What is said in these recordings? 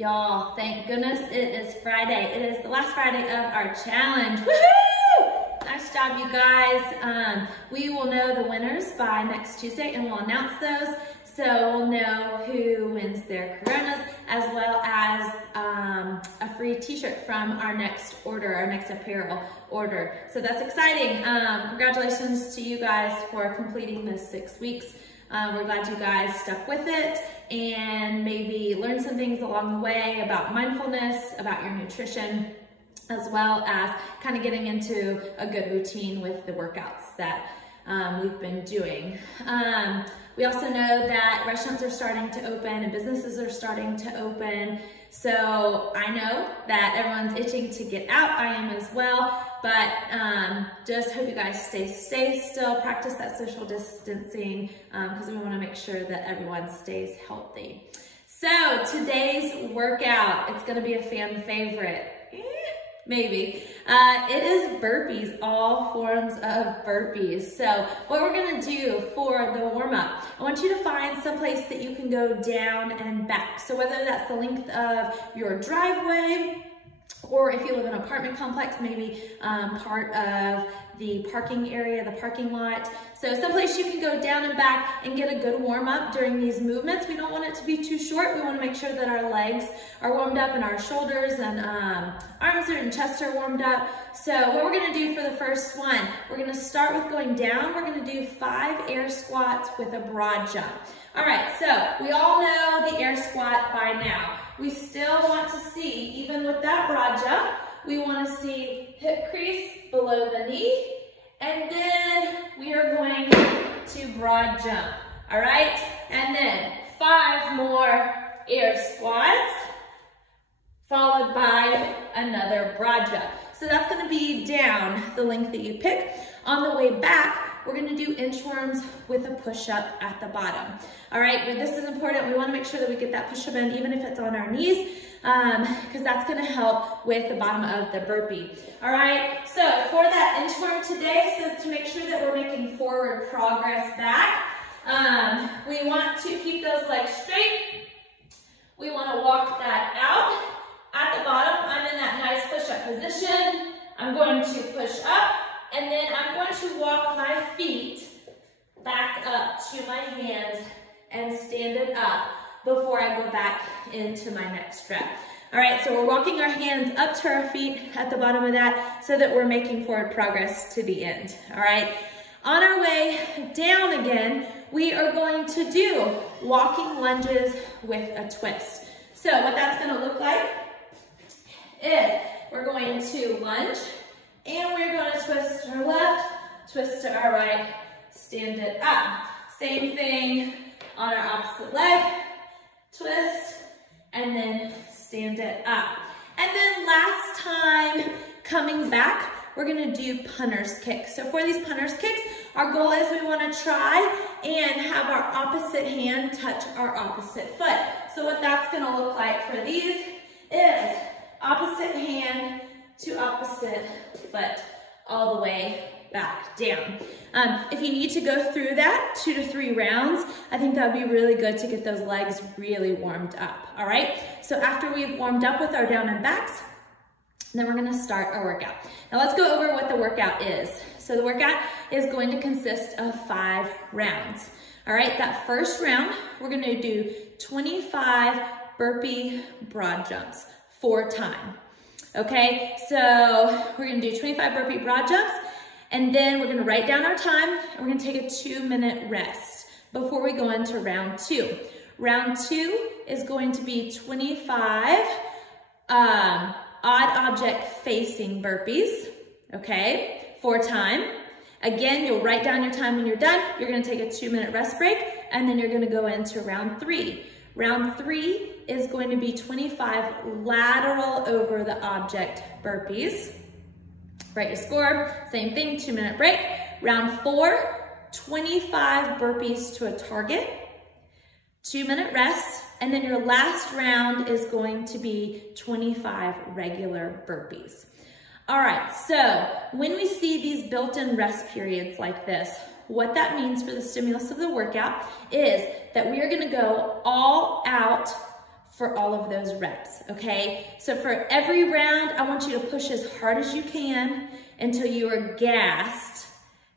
Y'all, thank goodness it is Friday. It is the last Friday of our challenge. Woohoo! Nice job, you guys. We will know the winners by next Tuesday and we'll announce those. So we'll know who wins their Coronas as well as a free t-shirt from our next order, our next apparel order. So that's exciting. Congratulations to you guys for completing this 6 weeks. We're glad you guys stuck with it and maybe learned some things along the way about mindfulness, about your nutrition, as well as kind of getting into a good routine with the workouts that we've been doing. We also know that restaurants are starting to open and businesses are starting to open. So I know that everyone's itching to get out. I am as well, but just hope you guys stay safe still, practice that social distancing because we want to make sure that everyone stays healthy. So today's workout, it's going to be a fan favorite. Maybe. It is burpees, all forms of burpees. So what we're gonna do for the warm-up, I want you to find some place that you can go down and back. So whether that's the length of your driveway, or if you live in an apartment complex, maybe part of the parking area, the parking lot. So someplace you can go down and back and get a good warm up during these movements. We don't want it to be too short. We want to make sure that our legs are warmed up and our shoulders and arms and chest are warmed up. So what we're going to do for the first one, we're going to start with going down. We're going to do 5 air squats with a broad jump. All right, so we all know the air squat by now. We still want to see, even with that broad jump, we want to see hip crease below the knee, and then we are going to broad jump, all right? And then 5 more air squats, followed by another broad jump. So that's going to be down the length that you pick. On the way back, we're going to do inchworms with a push-up at the bottom. All right, but this is important. We want to make sure that we get that push-up in, even if it's on our knees, because that's going to help with the bottom of the burpee. All right, so for that inchworm today, so to make sure that we're making forward progress back, we want to keep those legs straight. We want to walk that out. At the bottom, I'm in that nice push-up position. I'm going to push up, and then I'm going to walk my feet back up to my hands and stand it up before I go back into my next step. All right, so we're walking our hands up to our feet at the bottom of that so that we're making forward progress to the end. All right, on our way down again, we are going to do walking lunges with a twist. So what that's gonna look like is we're going to lunge, and we're going to twist to our left, twist to our right, stand it up. Same thing on our opposite leg, twist, and then stand it up. And then last time coming back, we're going to do punter's kicks. So for these punter's kicks, our goal is we want to try and have our opposite hand touch our opposite foot. So what that's going to look like for these is opposite hand to opposite foot all the way back down. If you need to go through that 2 to 3 rounds, I think that would be really good to get those legs really warmed up, all right? So after we've warmed up with our down and backs, then we're gonna start our workout. Now let's go over what the workout is. So the workout is going to consist of 5 rounds. All right, that first round, we're gonna do 25 burpee broad jumps, 4 times. Okay, so we're gonna do 25 burpee broad jumps, and then we're gonna write down our time, and we're gonna take a 2-minute rest before we go into round 2. Round 2 is going to be 25 odd object facing burpees, okay, 4 times. Again, you'll write down your time when you're done. You're gonna take a 2-minute rest break, and then you're gonna go into round 3. Round 3 is going to be 25 lateral over the object burpees. Write your score, same thing, 2-minute break. Round 4, 25 burpees to a target, 2-minute rest, and then your last round is going to be 25 regular burpees. All right, so when we see these built-in rest periods like this, what that means for the stimulus of the workout is that we are gonna go all out for all of those reps, okay? So for every round, I want you to push as hard as you can until you are gassed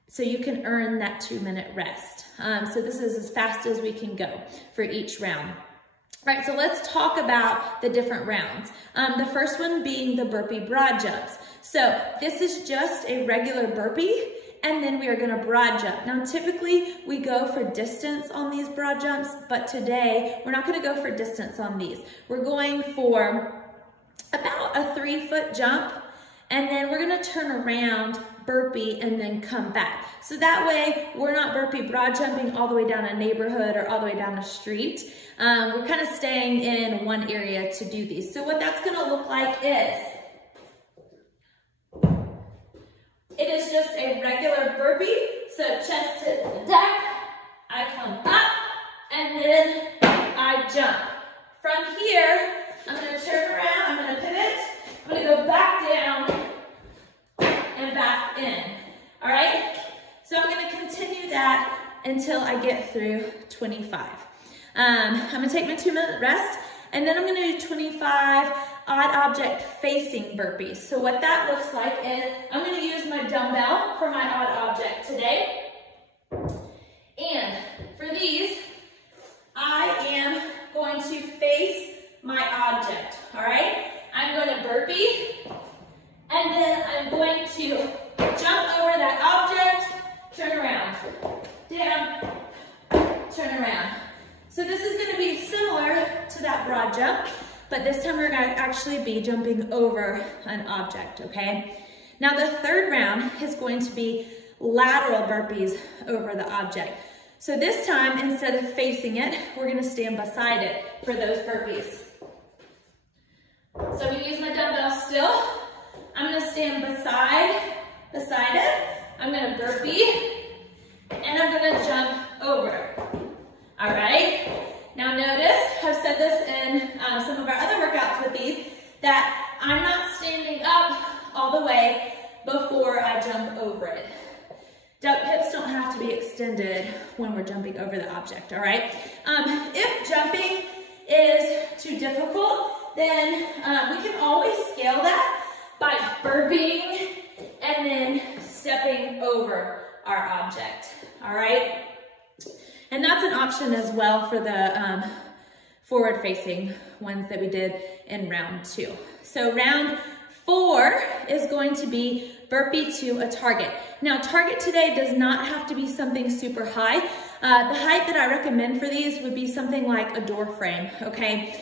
so you can earn that 2-minute rest. So this is as fast as we can go for each round. All right, so let's talk about the different rounds. The first one being the burpee broad jumps. So this is just a regular burpee, and then we are gonna broad jump. Now, typically we go for distance on these broad jumps, but today we're not gonna go for distance on these. We're going for about a 3-foot jump, and then we're gonna turn around, burpee, and then come back. So that way, we're not burpee broad jumping all the way down a neighborhood or all the way down a street. We're kind of staying in one area to do these. So what that's gonna look like is, it is just a regular burpee. So chest hits the deck, I come up, and then I jump. From here, I'm gonna turn around, I'm gonna pivot, I'm gonna go back down and back in, all right? So I'm gonna continue that until I get through 25. I'm gonna take my 2-minute rest, and then I'm gonna do 25 odd object facing burpees. So what that looks like is, I'm gonna use my dumbbell for my odd object today. And for these, I am going to face my object, all right? I'm gonna burpee, and then I'm going to jump over that object, turn around, down, turn around. So this is gonna be similar to that broad jump, but this time we're gonna actually be jumping over an object, okay? Now the third round is going to be lateral burpees over the object. So this time, instead of facing it, we're gonna stand beside it for those burpees. So I'm gonna use my dumbbell still. I'm gonna stand beside it. I'm gonna burpee, and I'm gonna jump over. All right? Now notice, I've said this in some of our other workouts with these, that I'm not standing up all the way before I jump over it. Hips don't have to be extended when we're jumping over the object, all right? If jumping is too difficult, then we can always scale that by burping and then stepping over our object, all right? And that's an option as well for the forward-facing ones that we did in round 2. So round 4 is going to be burpee to a target. Now, target today does not have to be something super high. The height that I recommend for these would be something like a door frame, okay?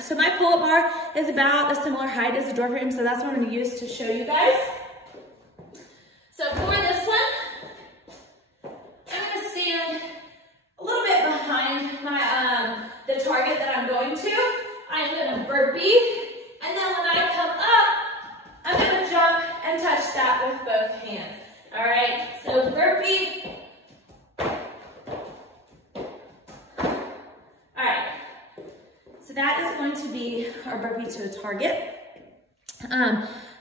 So my pull-up bar is about a similar height as a door frame, so that's what I'm gonna use to show you guys. So for this one, I'm gonna stand a little bit behind my the target that I'm going to. I'm gonna burpee, and then when I come up, I'm gonna jump and touch that with both hands. All right, so burpee. All right, so that is going to be our burpee to a target.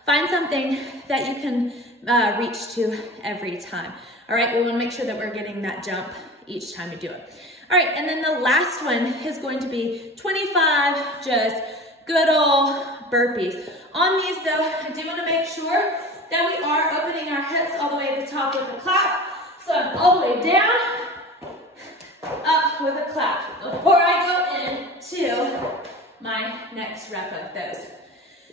Find something that you can reach to every time. All right, we wanna make sure that we're getting that jump each time we do it. All right, and then the last one is going to be 25 just good old burpees. On these though, I do wanna make sure that we are opening our hips all the way to the top with a clap. So I'm all the way down, up with a clap before I go into my next rep of those.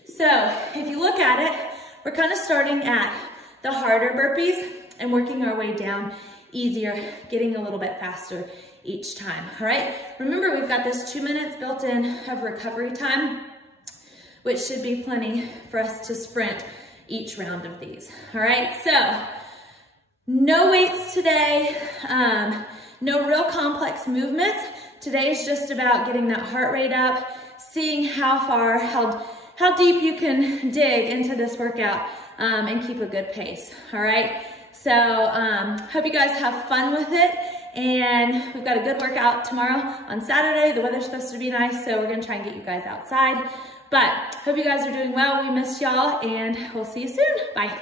So if you look at it, we're kind of starting at the harder burpees and working our way down easier, getting a little bit faster each time, all right? Remember, we've got this 2 minutes built in of recovery time, which should be plenty for us to sprint each round of these, all right? So, no weights today, no real complex movements. Today is just about getting that heart rate up, seeing how far, how deep you can dig into this workout and keep a good pace, all right? So hope you guys have fun with it, and we've got a good workout tomorrow on Saturday. The weather's supposed to be nice, so we're gonna try and get you guys outside. But hope you guys are doing well. We miss y'all, and we'll see you soon. Bye.